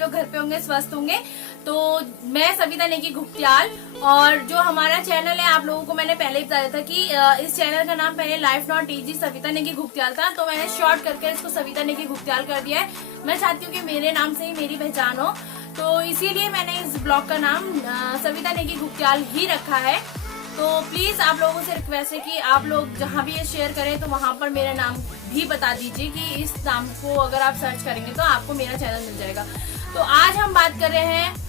लोग घर पे होंगे, स्वस्थ होंगे। तो मैं सविता नेगी घुक्त्याल, और जो हमारा चैनल है आप लोगों को मैंने पहले ही बताया था कि इस चैनल का नाम पहले life not easy Savita Negi Ghuktyal था, तो मैंने शॉर्ट करके इसको सविता नेगी घुक्त्याल कर दिया है। मैं चाहती हूँ कि मेरे नाम से ही मेरी पहचान हो, तो इसीलिए मैंने इस ब्लॉग का नाम सविता नेगी घुक्त्याल ही रखा है। तो प्लीज आप लोगों से रिक्वेस्ट है कि आप लोग जहाँ भी ये शेयर करें तो वहाँ पर मेरा नाम भी बता दीजिए कि इस नाम को अगर आप सर्च करेंगे तो आपको मेरा चैनल मिल जाएगा। तो आज हम बात कर रहे हैं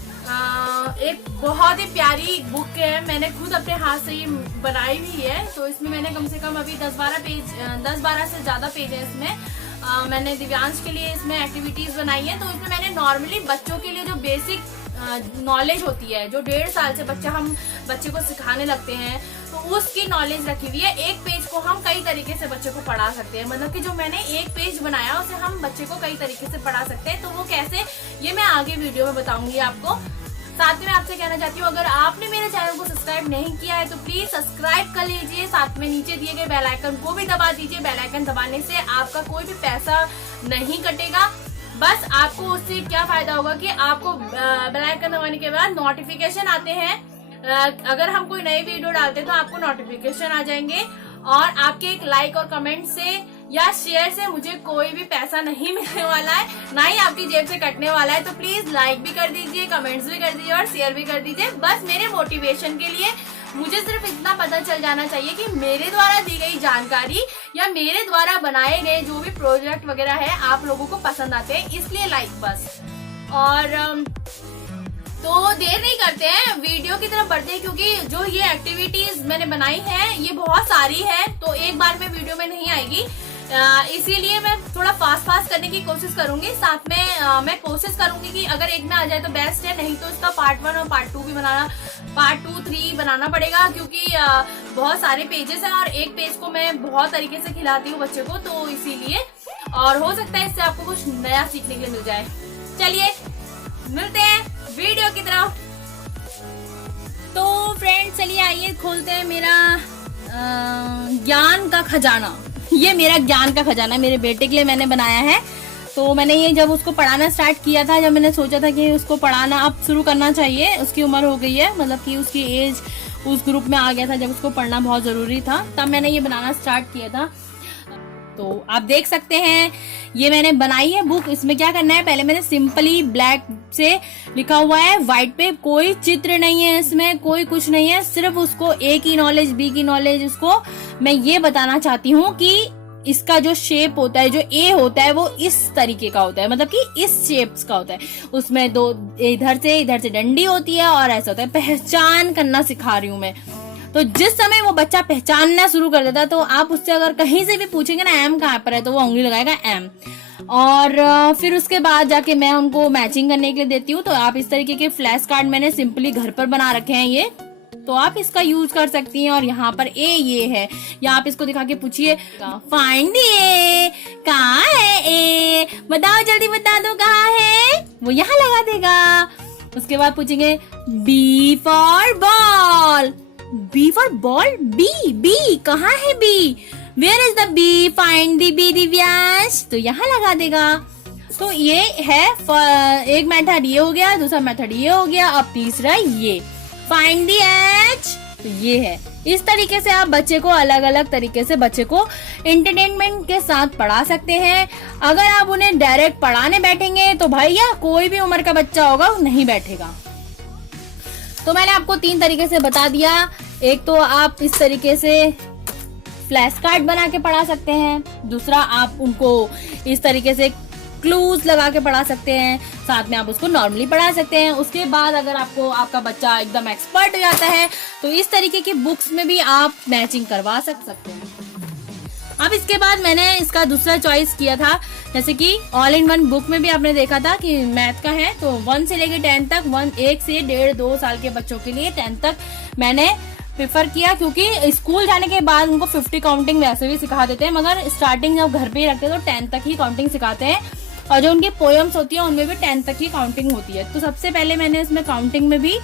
एक बहुत ही प्यारी बुक है, मैंने खुद अपने हाथ से ये बनाई हुई है। तो इसमें मैंने कम से कम अभी 10-12 से ज्यादा पेज है इसमें। मैंने दिव्यांश के लिए इसमें एक्टिविटीज बनाई है। तो इसमें मैंने नॉर्मली बच्चों के लिए जो बेसिक नॉलेज होती है, जो 1.5 साल से हम बच्चे को सिखाने लगते हैं, तो उसकी नॉलेज रखी हुई है। एक पेज को हम कई तरीके से बच्चे को पढ़ा सकते हैं, मतलब कि जो मैंने एक पेज बनाया उसे हम बच्चे को कई तरीके से पढ़ा सकते हैं। तो वो कैसे, ये मैं आगे वीडियो में बताऊंगी आपको। साथ में आपसे कहना चाहती हूँ, अगर आपने मेरे चैनल को सब्सक्राइब नहीं किया है तो प्लीज सब्सक्राइब कर लीजिए। साथ में नीचे दिए गए बेल आइकन को भी दबा दीजिए। बेल आइकन दबाने से आपका कोई भी पैसा नहीं कटेगा। बस आपको उससे क्या फायदा होगा कि आपको बेल आइकन दबाने के बाद नोटिफिकेशन आते हैं। अगर हम कोई नई वीडियो डालते हैं तो आपको नोटिफिकेशन आ जाएंगे, और आपके एक लाइक और कमेंट से या शेयर से मुझे कोई भी पैसा नहीं मिलने वाला है, ना ही आपकी जेब से कटने वाला है। तो प्लीज लाइक भी कर दीजिए, कमेंट्स भी कर दीजिए और शेयर भी कर दीजिए। बस मेरे मोटिवेशन के लिए मुझे सिर्फ इतना पता चल जाना चाहिए कि मेरे द्वारा दी गई जानकारी या मेरे द्वारा बनाए गए जो भी प्रोजेक्ट वगैरह है आप लोगों को पसंद आते हैं, इसलिए लाइक बस। और तो देर नहीं करते हैं, वीडियो की तरफ बढ़ते हैं, क्योंकि जो ये एक्टिविटीज मैंने बनाई है ये बहुत सारी है, तो एक बार में वीडियो में नहीं आएगी। इसीलिए मैं थोड़ा फास्ट करने की कोशिश करूंगी। साथ में मैं कोशिश करूंगी कि अगर एक में आ जाए तो बेस्ट है, नहीं तो इसका पार्ट 1 और पार्ट 2 भी बनाना, पार्ट 2, 3 बनाना पड़ेगा, क्योंकि बहुत सारे पेजेस हैं और एक पेज को मैं बहुत तरीके से खिलाती हूँ बच्चे को, तो इसीलिए। और हो सकता है इससे आपको कुछ नया सीखने के लिए मिल जाए। चलिए मिलते हैं वीडियो की तरफ। तो फ्रेंड्स चलिए आइए खोलते हैं मेरा ज्ञान का खजाना। ये मेरा ज्ञान का खजाना मेरे बेटे के लिए मैंने बनाया है। तो मैंने ये जब उसको पढ़ाना स्टार्ट किया था, जब मैंने सोचा था कि उसको पढ़ाना अब शुरू करना चाहिए, उसकी उम्र हो गई है, मतलब कि उसकी एज उस ग्रुप में आ गया था जब उसको पढ़ना बहुत जरूरी था, तब मैंने ये बनाना स्टार्ट किया था। तो आप देख सकते हैं ये मैंने बनाई है बुक। इसमें क्या करना है, पहले मैंने सिंपली ब्लैक से लिखा हुआ है व्हाइट पे, कोई चित्र नहीं है इसमें, कोई कुछ नहीं है, सिर्फ उसको ए की नॉलेज, बी की नॉलेज, उसको मैं ये बताना चाहती हूँ कि इसका जो शेप होता है, जो ए होता है वो इस तरीके का होता है, मतलब कि इस शेप्स का होता है। उसमें दो इधर से डंडी होती है और ऐसा होता है। पहचान करना सिखा रही हूँ मैं। तो जिस समय वो बच्चा पहचानना शुरू कर देता है तो आप उससे अगर कहीं से भी पूछेंगे ना एम कहाँ पर है, तो वो उंगली लगाएगा एम। और फिर उसके बाद जाके मैं उनको मैचिंग करने के लिए देती हूँ। तो आप इस तरीके के फ्लैश कार्ड मैंने सिंपली घर पर बना रखे हैं ये, तो आप इसका यूज कर सकती हैं। और यहाँ पर ए ये है, या आप इसको दिखा के पूछिए फाइंड ए, कहाँ है ए, बताओ जल्दी बता दो कहाँ है, वो यहाँ लगा देगा। उसके बाद पूछेंगे B for ball, B for ball, B कहाँ है B, where is the B, find the B Divyansh, तो यहाँ लगा देगा। तो ये है एक मेथड ये हो गया, दूसरा मेथड ये हो गया, अब तीसरा ये फाइंड द एच, तो ये है। इस तरीके से आप बच्चे को अलग अलग तरीके से बच्चे को एंटरटेनमेंट के साथ पढ़ा सकते हैं। अगर आप उन्हें डायरेक्ट पढ़ाने बैठेंगे तो भैया कोई भी उम्र का बच्चा होगा वो नहीं बैठेगा। तो मैंने आपको 3 तरीके से बता दिया। एक तो आप इस तरीके से फ्लैश कार्ड बना के पढ़ा सकते हैं, दूसरा आप उनको इस तरीके से क्लूज लगा के पढ़ा सकते हैं, साथ में आप उसको नॉर्मली पढ़ा सकते हैं। उसके बाद अगर आपको आपका बच्चा एकदम एक्सपर्ट हो जाता है तो इस तरीके की बुक्स में भी आप मैचिंग करवा सकते हैं। अब इसके बाद मैंने इसका दूसरा चॉइस किया था, जैसे कि ऑल इन वन बुक में भी आपने देखा था कि मैथ का है, तो 1 से लेकर 10 तक, 1 से 1.5-2 साल के बच्चों के लिए 10 तक मैंने प्रेफर किया, क्योंकि स्कूल जाने के बाद उनको 50 काउंटिंग वैसे भी सिखा देते हैं, मगर स्टार्टिंग जब घर पे ही रखते हैं तो 10 तक ही काउंटिंग सिखाते हैं। और जो उनकी पोएम्स होती है उनमें भी 10 तक ही काउंटिंग होती है। तो सबसे पहले मैंने इसमें काउंटिंग में भी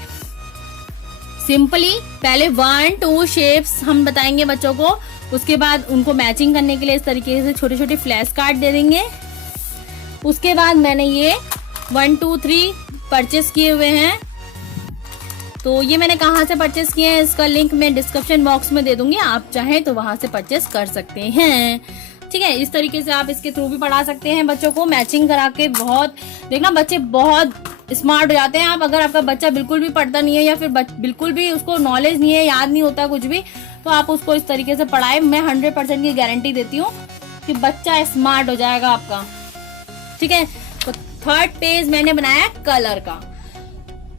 सिंपली पहले 1-2 शेप्स हम बताएंगे बच्चों को, उसके बाद उनको मैचिंग करने के लिए इस तरीके से छोटे छोटे फ्लैश कार्ड दे देंगे। उसके बाद मैंने ये 1 2 3 परचेस किए हुए हैं। तो ये मैंने कहाँ से परचेस किए हैं इसका लिंक मैं डिस्क्रिप्शन बॉक्स में दे दूंगी, आप चाहें तो वहां से परचेस कर सकते हैं। ठीक है, इस तरीके से आप इसके थ्रू भी पढ़ा सकते हैं बच्चों को मैचिंग करा के। बहुत देखना, बच्चे बहुत स्मार्ट हो जाते हैं। आप अगर आपका बच्चा बिल्कुल भी पढ़ता नहीं है या फिर बिल्कुल भी उसको नॉलेज नहीं है, याद नहीं होता कुछ भी, तो आप उसको इस तरीके से पढ़ाए। मैं 100% की गारंटी देती हूँ कि बच्चा स्मार्ट हो जाएगा आपका। ठीक है, तो थर्ड पेज मैंने बनाया कलर का।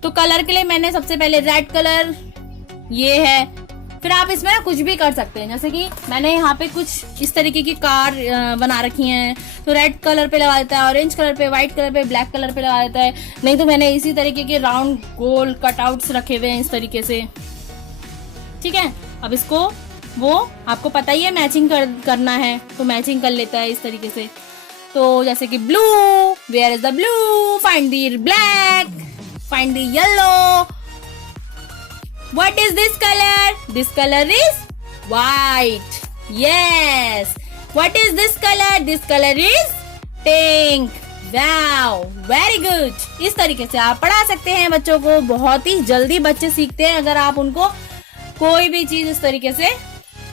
तो कलर के लिए मैंने सबसे पहले रेड कलर ये है, फिर आप इसमें ना कुछ भी कर सकते हैं। जैसे कि मैंने यहाँ पे कुछ इस तरीके की कार बना रखी हैं, तो रेड कलर पे लगा देता है, ऑरेंज कलर पे, व्हाइट कलर पे, ब्लैक कलर पे लगा देता है। नहीं तो मैंने इसी तरीके के राउंड गोल कटआउट्स रखे हुए हैं इस तरीके से। ठीक है, अब इसको वो आपको पता ही है मैचिंग करना है, तो मैचिंग कर लेता है इस तरीके से। तो जैसे कि blue, where is the blue, find the black, find the yellow, what is this color? This color is white. Yes. What is this color? This color is pink. Wow, very good. इस तरीके से आप पढ़ा सकते हैं बच्चों को। बहुत ही जल्दी बच्चे सीखते हैं अगर आप उनको कोई भी चीज इस तरीके से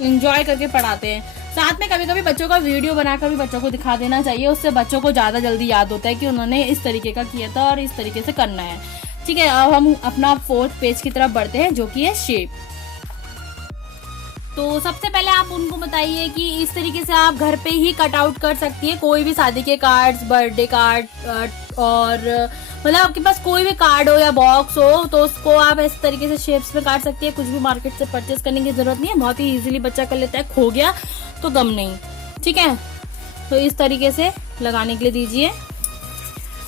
एंजॉय करके पढ़ाते हैं। साथ में कभी कभी बच्चों का वीडियो बनाकर भी बच्चों को दिखा देना चाहिए, उससे बच्चों को ज्यादा जल्दी याद होता है कि उन्होंने इस तरीके का किया था और इस तरीके से करना है। ठीक है, अब हम अपना फोर्थ पेज की तरफ बढ़ते हैं जो कि है शेप। तो सबसे पहले आप उनको बताइए कि इस तरीके से आप घर पे ही कट आउट कर सकती है कोई भी शादी के कार्ड्स, बर्थडे कार्ड, और मतलब आपके पास कोई भी कार्ड हो या बॉक्स हो तो उसको आप इस तरीके से शेप्स में काट सकती है। कुछ भी मार्केट से परचेस करने की जरूरत नहीं है, बहुत ही इजीली बच्चा कर लेता है। खो गया तो गम नहीं। ठीक है, तो इस तरीके से लगाने के लिए दीजिए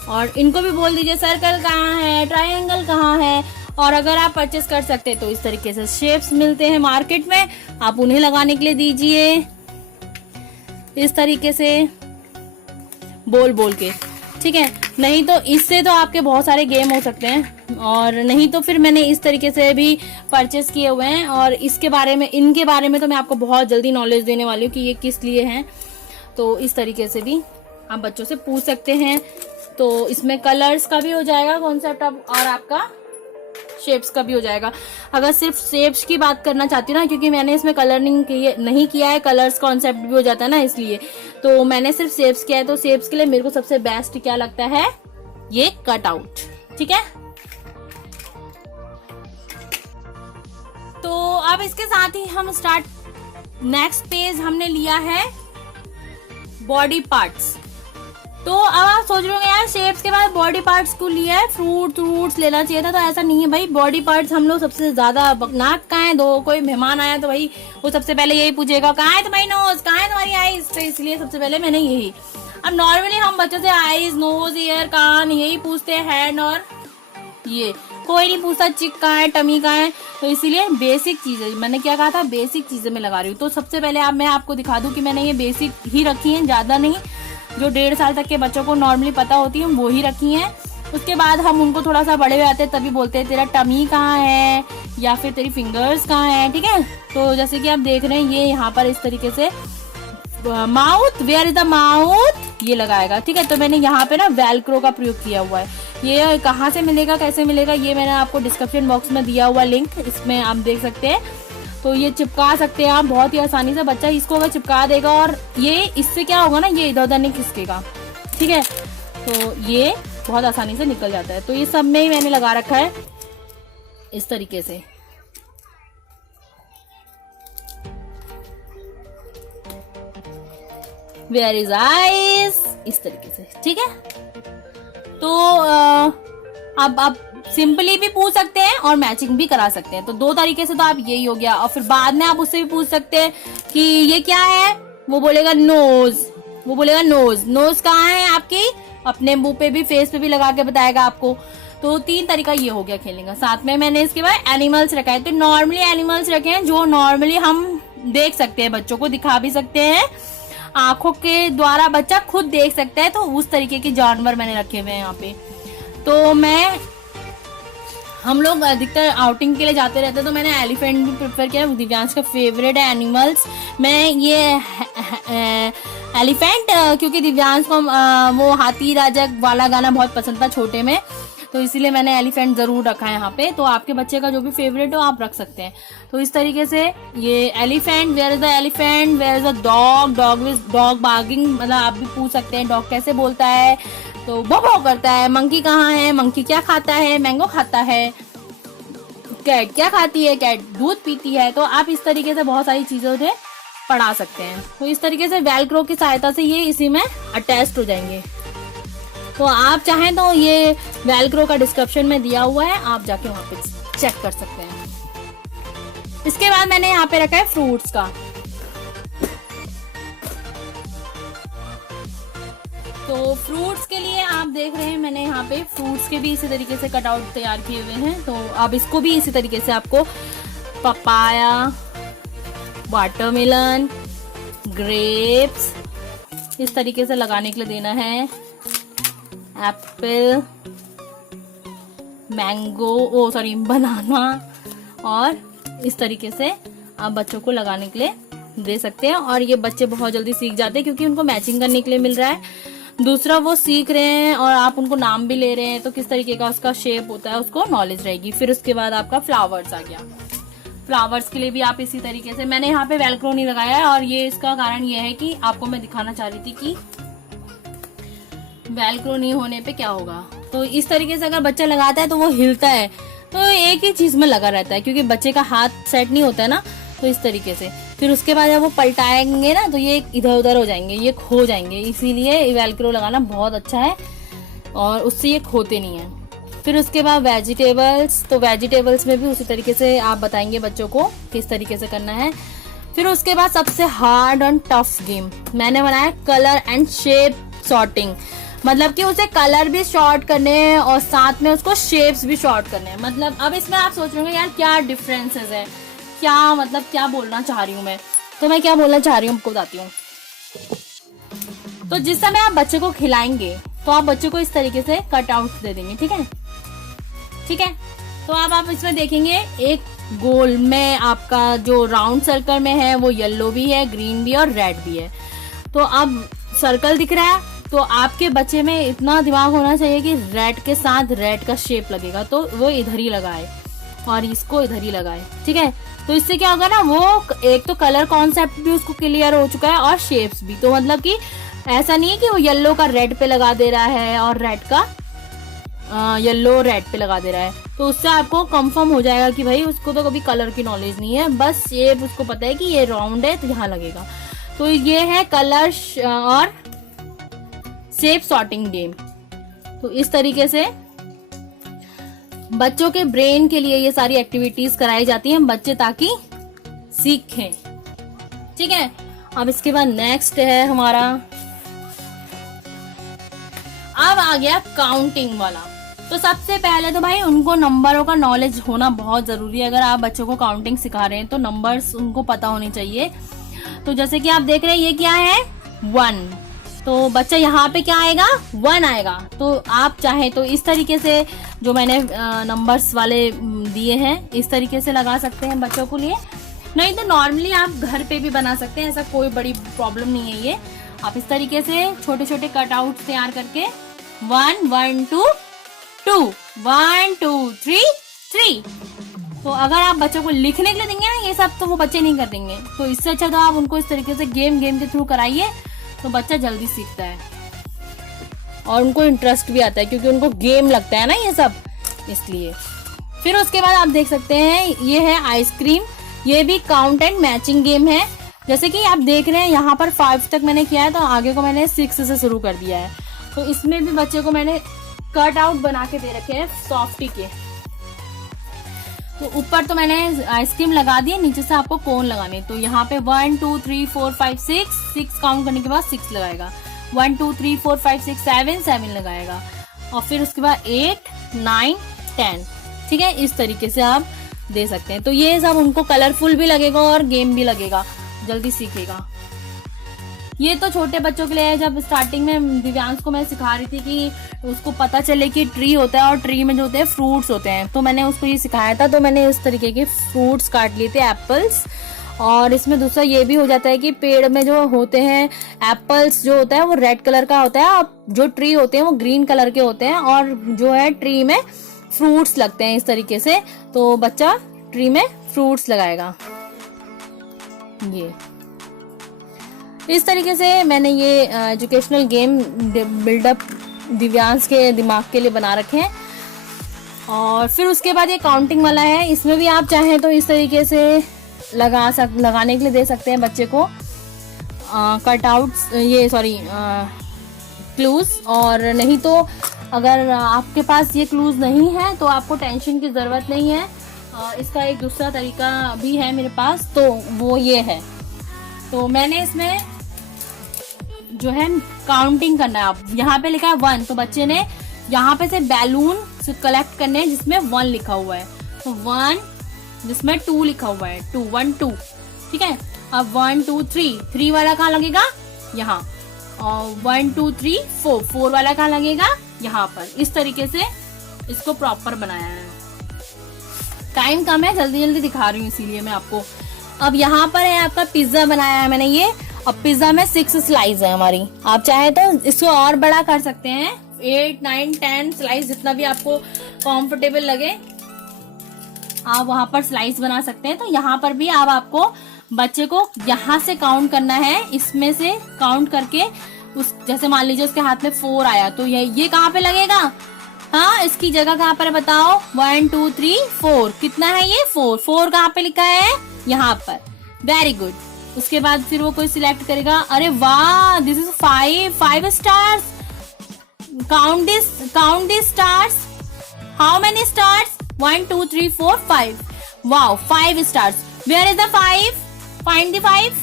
और इनको भी बोल दीजिए सर्कल कहाँ है, ट्रायंगल कहाँ है। और अगर आप परचेस कर सकते हैं तो इस तरीके से शेप्स मिलते हैं मार्केट में, आप उन्हें लगाने के लिए दीजिए इस तरीके से बोल बोल के। ठीक है, नहीं तो इससे तो आपके बहुत सारे गेम हो सकते हैं, और नहीं तो फिर मैंने इस तरीके से भी परचेस किए हुए हैं और इसके बारे में, इनके बारे में तो मैं आपको बहुत जल्दी नॉलेज देने वाली हूँ कि ये किस लिए हैं। तो इस तरीके से भी आप बच्चों से पूछ सकते हैं। तो इसमें कलर्स का भी हो जाएगा कॉन्सेप्ट अब, और आपका शेप्स का भी हो जाएगा। अगर सिर्फ शेप्स की बात करना चाहती हूँ ना, क्योंकि मैंने इसमें कलरिंग नहीं किया है, कलर्स कॉन्सेप्ट भी हो जाता है ना, इसलिए तो मैंने सिर्फ शेप्स किया है। तो शेप्स के लिए मेरे को सबसे बेस्ट क्या लगता है, ये कट आउट। ठीक है, तो अब इसके साथ ही हम स्टार्ट, नेक्स्ट पेज हमने लिया है बॉडी पार्ट्स। तो अब आप सोच रहे होंगे यार शेप्स के बाद बॉडी पार्ट्स को लिया है, फ्रूट्स लेना चाहिए था। तो ऐसा नहीं है भाई, बॉडी पार्ट्स हम लोग सबसे ज्यादा, नाक कहाँ है, दो कोई मेहमान आया तो भाई वो सबसे पहले यही पूछेगा कहाँ है तुम्हारी नोज, कहाँ है तुम्हारी आईज, तो इसलिए सबसे पहले मैंने यही। अब नॉर्मली हम बच्चों से आईज, नोज, ईयर, कान यही पूछते हैं, हैंड, और ये कोई नहीं पूछता चिक कहाँ है, टमी कहाँ है। तो इसीलिए बेसिक चीजें, मैंने क्या कहा था, बेसिक चीजें मैं लगा रही हूँ। तो सबसे पहले मैं आपको दिखा दूं कि मैंने ये बेसिक ही रखी है, ज्यादा नहीं, जो 1.5 साल तक के बच्चों को नॉर्मली पता होती है वो ही रखी हैं। उसके बाद हम उनको थोड़ा सा बड़े हो जाते हैं तभी बोलते हैं तेरा टमी कहाँ है या फिर तेरी फिंगर्स कहाँ है। ठीक है, तो जैसे कि आप देख रहे हैं ये यहाँ पर इस तरीके से mouth, where is the mouth, ये लगाएगा। ठीक है, तो मैंने यहाँ पे ना वेलक्रो का प्रयोग किया हुआ है। ये कहाँ से मिलेगा, कैसे मिलेगा, ये मैंने आपको डिस्क्रिप्शन बॉक्स में दिया हुआ लिंक, इसमें आप देख सकते हैं। तो ये चिपका सकते हैं आप बहुत ही आसानी से। बच्चा इसको अगर चिपका देगा और ये इससे क्या होगा ना, ये इधर उधर नहीं खिसकेगा। ठीक है, तो ये बहुत आसानी से निकल जाता है। तो ये सब में ही मैंने लगा रखा है इस तरीके से। वेयर इज आईज, इस तरीके से। ठीक है, तो अब आप सिंपली भी पूछ सकते हैं और मैचिंग भी करा सकते हैं। तो 2 तरीके से तो आप यही हो गया। और फिर बाद में आप उससे भी पूछ सकते हैं कि ये क्या है, वो बोलेगा नोज, वो बोलेगा नोज, नोज कहाँ है आपकी, अपने मुंह पे भी, फेस पे भी लगा के बताएगा आपको। तो 3 तरीका ये हो गया खेलने का। साथ में मैंने इसके बाद एनिमल्स रखा है। तो नॉर्मली एनिमल्स रखे हैं जो नॉर्मली हम देख सकते हैं, बच्चों को दिखा भी सकते हैं, आंखों के द्वारा बच्चा खुद देख सकता है। तो उस तरीके के जानवर मैंने रखे हुए हैं यहाँ पे। तो हम लोग अधिकतर आउटिंग के लिए जाते रहते हैं, तो मैंने एलिफेंट भी प्रेफर किया। दिव्यांश का फेवरेट है एनिमल्स। मैं ये एलिफेंट, क्योंकि दिव्यांश को वो हाथी राजा वाला गाना बहुत पसंद था छोटे में, तो इसीलिए मैंने एलिफेंट जरूर रखा है यहाँ पे। तो आपके बच्चे का जो भी फेवरेट हो आप रख सकते हैं। तो इस तरीके से ये elephant, where is the elephant, where is the dog, dog barking, मतलब आप भी पूछ सकते हैं डॉग कैसे बोलता है, तो भौ भौ करता है। मंकी कहाँ है, मंकी क्या खाता है, मैंगो खाता है। कैट क्या खाती है, कैट दूध पीती है। तो आप इस तरीके से बहुत सारी चीजों से पढ़ा सकते हैं। तो इस तरीके से वेलक्रो की सहायता से ये इसी में अटैच्ड हो जाएंगे। तो आप चाहें तो ये वेलक्रो का डिस्क्रिप्शन में दिया हुआ है, आप जाके वहां पे चेक कर सकते हैं। इसके बाद मैंने यहाँ पे रखा है फ्रूट्स का। तो फ्रूट्स के लिए आप देख रहे हैं मैंने यहाँ पे फ्रूट्स के भी इसी तरीके से कटआउट तैयार किए हुए हैं। तो अब इसको भी इसी तरीके से आपको पपाया, वाटरमेलन, ग्रेप्स इस तरीके से लगाने के लिए देना है। एप्पल, मैंगो, बनाना, और इस तरीके से आप बच्चों को लगाने के लिए दे सकते हैं। और ये बच्चे बहुत जल्दी सीख जाते हैं क्योंकि उनको मैचिंग करने के लिए मिल रहा है। दूसरा वो सीख रहे हैं और आप उनको नाम भी ले रहे हैं, तो किस तरीके का उसका शेप होता है उसको नॉलेज रहेगी। फिर उसके बाद आपका फ्लावर्स आ गया। फ्लावर्स के लिए भी आप इसी तरीके से, मैंने यहाँ पे वेलक्रो नहीं लगाया है, और ये इसका कारण ये है कि आपको मैं दिखाना चाह रही थी कि वेलक्रो नहीं होने पे क्या होगा। तो इस तरीके से अगर बच्चा लगाता है तो वो हिलता है, तो एक ही चीज में लगा रहता है क्योंकि बच्चे का हाथ सेट नहीं होता है ना। तो इस तरीके से फिर उसके बाद जब वो पलटाएंगे ना तो ये इधर उधर हो जाएंगे, ये खो जाएंगे। इसीलिए वेलक्रो लगाना बहुत अच्छा है और उससे ये खोते नहीं है। फिर उसके बाद वेजिटेबल्स, तो वेजिटेबल्स में भी उसी तरीके से आप बताएंगे बच्चों को किस तरीके से करना है। फिर उसके बाद सबसे हार्ड एंड टफ गेम मैंने बनाया कलर एंड शेप सॉर्टिंग, मतलब कि उसे कलर भी शॉर्ट करने हैं और साथ में उसको शेप्स भी शॉर्ट करने हैं। मतलब अब इसमें आप सोच रहे होंगे यार क्या डिफरेंसेस है, क्या मतलब क्या बोलना चाह रही हूँ मैं। तो मैं क्या बोलना चाह रही हूँ आपको बताती हूँ। तो जिस समय आप बच्चे को खिलाएंगे तो आप बच्चे को इस तरीके से कट आउट दे देंगे, ठीक है, ठीक है। तो अब आप इसमें देखेंगे एक गोल में आपका जो राउंड सर्कल में है वो येलो भी है, ग्रीन भी और रेड भी है। तो अब सर्कल दिख रहा है, तो आपके बच्चे में इतना दिमाग होना चाहिए कि रेड के साथ रेड का शेप लगेगा तो वो इधर ही लगाए और इसको इधर ही लगाए, ठीक है। तो इससे क्या होगा ना, वो एक तो कलर कॉन्सेप्ट भी उसको क्लियर हो चुका है और शेप्स भी। तो मतलब कि ऐसा नहीं है कि वो येलो का रेड पे लगा दे रहा है और रेड का येलो रेड पे लगा दे रहा है। तो उससे आपको कंफर्म हो जाएगा कि भाई उसको तो कभी कलर की नॉलेज नहीं है, बस शेप उसको पता है कि ये राउंड है तो यहाँ लगेगा। तो ये है कलर और शेप सॉर्टिंग गेम। तो इस तरीके से बच्चों के ब्रेन के लिए ये सारी एक्टिविटीज कराई जाती हैं बच्चे ताकि सीखें, ठीक है। अब इसके बाद नेक्स्ट है हमारा, अब आ गया काउंटिंग वाला। तो सबसे पहले तो भाई उनको नंबरों का नॉलेज होना बहुत जरूरी है। अगर आप बच्चों को काउंटिंग सिखा रहे हैं तो नंबर्स उनको पता होने चाहिए। तो जैसे कि आप देख रहे हैं ये क्या है 1, तो बच्चा यहाँ पे क्या आएगा 1 आएगा। तो आप चाहे तो इस तरीके से जो मैंने नंबर्स वाले दिए हैं इस तरीके से लगा सकते हैं बच्चों को लिए, नहीं तो नॉर्मली आप घर पे भी बना सकते हैं, ऐसा कोई बड़ी प्रॉब्लम नहीं है। ये आप इस तरीके से छोटे छोटे कटआउट तैयार करके 1 1 2 2 1 2 3 3। तो अगर आप बच्चों को लिखने के लिए देंगे ना ये सब तो वो बच्चे नहीं कर देंगे। तो इससे अच्छा तो आप उनको इस तरीके से गेम के थ्रू कराइए तो बच्चा जल्दी सीखता है और उनको इंटरेस्ट भी आता है क्योंकि उनको गेम लगता है ना ये सब, इसलिए। फिर उसके बाद आप देख सकते हैं ये है आइसक्रीम। ये भी काउंट एंड मैचिंग गेम है। जैसे कि आप देख रहे हैं यहाँ पर 5 तक मैंने किया है तो आगे को मैंने 6 से शुरू कर दिया है। तो इसमें भी बच्चे को मैंने कट आउट बना के दे रखे हैं सॉफ्टी के। तो ऊपर तो मैंने आइसक्रीम लगा दी है, नीचे से आपको कोन लगाने। तो यहाँ पे 1 2 3 4 5 6 काउंट करने के बाद 6 लगाएगा, 1 2 3 4 5 6 7 लगाएगा, और फिर उसके बाद 8 9 10, ठीक है। इस तरीके से आप दे सकते हैं। तो ये सब उनको कलरफुल भी लगेगा और गेम भी लगेगा, जल्दी सीखेगा। ये तो छोटे बच्चों के लिए है। जब स्टार्टिंग में दिव्यांश को मैं सिखा रही थी कि उसको पता चले कि ट्री होता है और ट्री में जो होते हैं फ्रूट्स होते हैं, तो मैंने उसको ये सिखाया था। तो मैंने इस तरीके के फ्रूट्स काट लिए थे, एप्पल्स और इसमें दूसरा ये भी हो जाता है कि पेड़ में जो होते हैं एप्पल्स जो होता है वो रेड कलर का होता है, और जो ट्री होते हैं वो ग्रीन कलर के होते हैं, और जो है ट्री में फ्रूट्स लगते हैं इस तरीके से। तो बच्चा ट्री में फ्रूट्स लगाएगा। ये इस तरीके से मैंने ये एजुकेशनल गेम बिल्डअप दिव्यांश के दिमाग के लिए बना रखे हैं। और फिर उसके बाद ये काउंटिंग वाला है, इसमें भी आप चाहें तो इस तरीके से लगाने के लिए दे सकते हैं बच्चे को कटआउट्स, ये सॉरी क्लूज। और नहीं तो अगर आपके पास ये क्लूज नहीं है तो आपको टेंशन की ज़रूरत नहीं है। इसका एक दूसरा तरीका भी है मेरे पास, तो वो ये है। तो मैंने इसमें जो है काउंटिंग करना है। आप यहाँ पे लिखा है 1, तो बच्चे ने यहाँ पे से बैलून कलेक्ट करने हैं जिसमें 1 लिखा हुआ है, तो 1 जिसमें 2 लिखा हुआ है, 2 1 2, ठीक है। अब 1 2 3 वाला कहाँ लगेगा, यहाँ। और 1 2 3 4 वाला कहाँ लगेगा, यहाँ पर। इस तरीके से इसको प्रॉपर बनाया है। टाइम कम है, जल्दी जल्दी दिखा रही हूँ इसीलिए मैं आपको। अब यहाँ पर है आपका पिज्जा बनाया है मैंने ये। अब पिज्जा में 6 स्लाइस है हमारी। आप चाहे तो इसको और बड़ा कर सकते हैं, 8 9 10 स्लाइस, जितना भी आपको कंफर्टेबल लगे आप वहां पर स्लाइस बना सकते हैं। तो यहाँ पर भी अब आपको बच्चे को यहाँ से काउंट करना है, इसमें से काउंट करके उस, जैसे मान लीजिए उसके हाथ में 4 आया, तो ये कहाँ पे लगेगा, हाँ इसकी जगह कहाँ पर है बताओ, 1 2 3 4, कितना है ये 4 कहाँ पे लिखा है, यहाँ पर। Very good. उसके बाद फिर वो कोई सिलेक्ट करेगा, अरे वाह this is 5 stars, count this stars, how many stars, 1 2 3 4 5, wow 5 stars. Where is the 5, find the 5।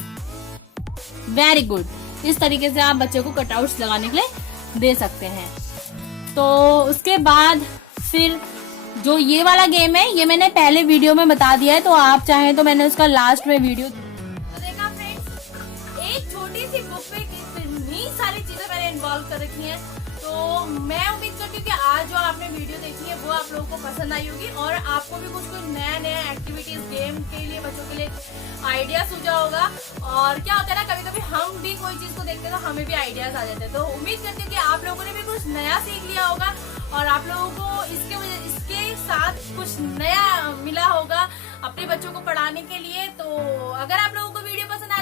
Very good. इस तरीके से आप बच्चे को कटआउट्स लगाने के लिए दे सकते हैं। तो उसके बाद फिर जो ये वाला गेम है ये मैंने पहले वीडियो में बता दिया है, तो आप चाहें तो मैंने उसका लास्ट में वीडियो देखा। फ्रेंड्स, एक छोटी सी बुक में कितनी सारी चीजें मैंने इन्वॉल्व कर रखी हैं। तो मैं उम्मीद करती हूँ कि आज जो आपने वीडियो देखी है वो आप लोगों को पसंद आई होगी, और आपको भी कुछ नया एक्टिविटीज गेम के लिए बच्चों के लिए आइडिया सूझा होगा। और क्या होता है ना, कभी कभी हम भी कोई चीज को देखते हैं तो हमें भी आइडियाज आ जाते हैं। तो उम्मीद करती हूँ कि आप लोगों ने भी कुछ नया सीख लिया होगा, और आप लोगों को इसके साथ कुछ नया मिला होगा अपने बच्चों को पढ़ाने के लिए। तो अगर आप लोगों को वीडियो पसंद